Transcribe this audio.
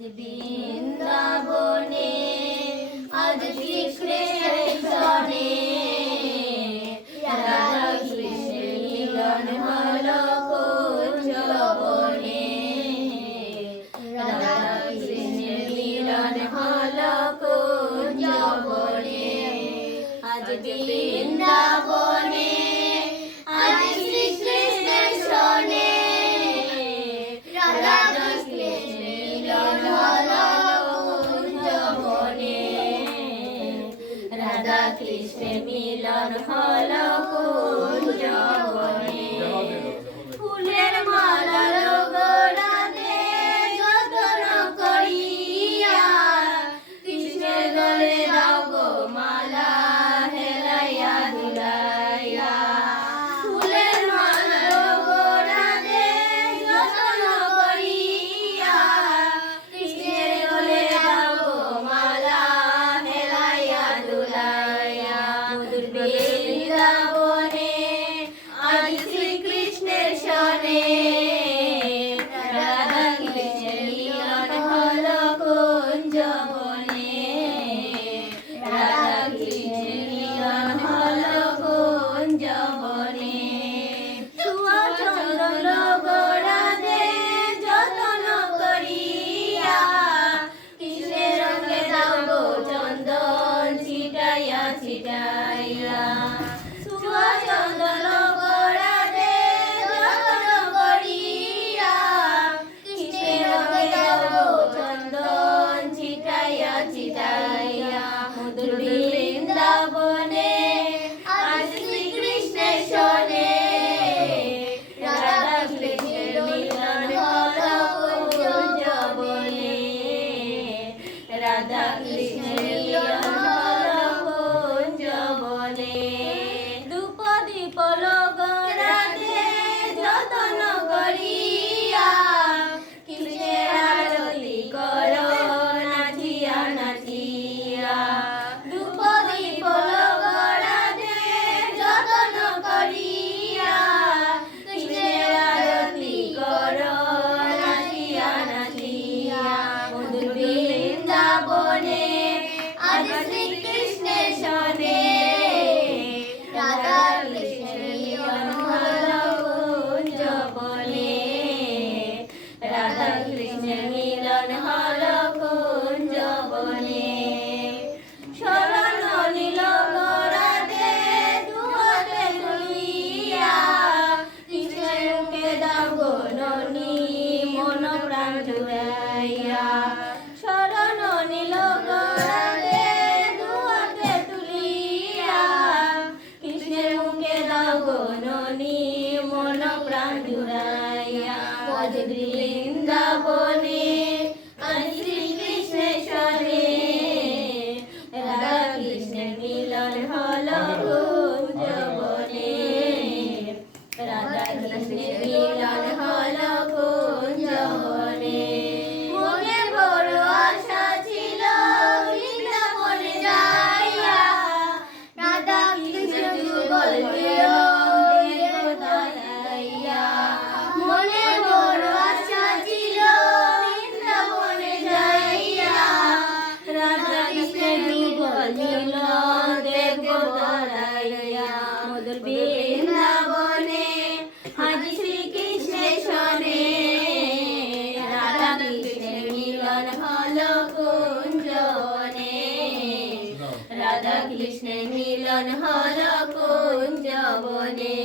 বৃন্দাবনে আজ শ্রীকৃষ্ণের সনে রাধা কৃষ্ণের মিলন হলো কুঞ্জবনে। রাধা কৃষ্ণের মিলন হলো কুঞ্জবনে। আজ বৃন্দাবনে আজ শ্রীকৃষ্ণের সনে রাধা কৃষ্ণের মিলন হলো কুঞ্জবনে। রাধা কৃষ্ণের মিলন হলো কুঞ্জবনে। ফুলের মালা গড়াতে যত্ন করিয়া কৃষ্ণের গলে দাও গো মালা হেলাইয়া দুলাইয়া। ফুলের মালা গড়াতে যত্ন করিয়া কৃষ্ণের গলে দাও গো মালা হেলাইয়া দুলাইয়া। মধুর বৃন্দাবনে আজ শ্রীকৃষ্ণের সনে রাধা কৃষ্ণের মিলন হলো কুঞ্জবনে। রাধা কৃষ্ণের মিলন হলো কুঞ্জবনে। ছুঁয়া চন্দন গড়াতে যত্ন করিয়া কৃষ্ণের রঙে দাও গো চন্দন ছিটাইয়া ছিটাইয়া। ছুঁয়া চন্দন গড়াতে যত্ন করিয়া কৃষ্ণের রঙে দাও গো চন্দন ছিটাইয়া ছিটাইয়া। মধুর বৃন্দাবনে আজ শ্রীকৃষ্ণের সনে রাধা কৃষ্ণের মিলন হলো কুঞ্জবনে। রাধা কৃষ্ণের মিলন হলো কুঞ্জবনে। ধূপ দীপ গড়াতে যত্ন করিয়া কৃষ্ণের আরতি করো নাচিয়া নাচিয়া। ধূপ দীপ গড়াতে যত্ন করিয়া কৃষ্ণের আরতি করো নাচিয়া নাচিয়া। মধুর বৃন্দাবনে আজ শ্রীকৃষ্ণের সনে রাধা কৃষ্ণের মিলন হলো কুঞ্জবনে। রাধা কৃষ্ণের মিলন হলো কুঞ্জবনে। শরণ নীল গড়াতে দুহাতে তুলিয়া কৃষ্ণের মুখে দাও গো ননি মন প্রাণ জুড়াইয়া। শরণ নীল গড়াতে দুহাতে তুলিয়া কৃষ্ণের মুখে দাও গো ননি মন প্রাণ জুড়াইয়া। আজ বৃন্দাবনে আজ শ্রীকৃষ্ণের সনে রাধা কৃষ্ণের মিলন হলো কুঞ্জবনে। রাধা কৃষ্ণের মিলন হলো কুঞ্জবনে। মনে বড় আশা ছিল বৃন্দাবনে যাইয়া রাধা কৃষ্ণ যুগল মিলন দেবতাইয়া। মনে বড় আশা ছিল বৃন্দাবনে যাইয়া রাধা কৃষ্ণ যুগল মিলন দেবতাইয়া। মধুর বৃন্দাবনে আজ শ্রীকৃষ্ণের সনে রাধা কৃষ্ণের মিলন হলো কুঞ্জবনে। রাধা কৃষ্ণের মিলন হলো কুঞ্জবনে।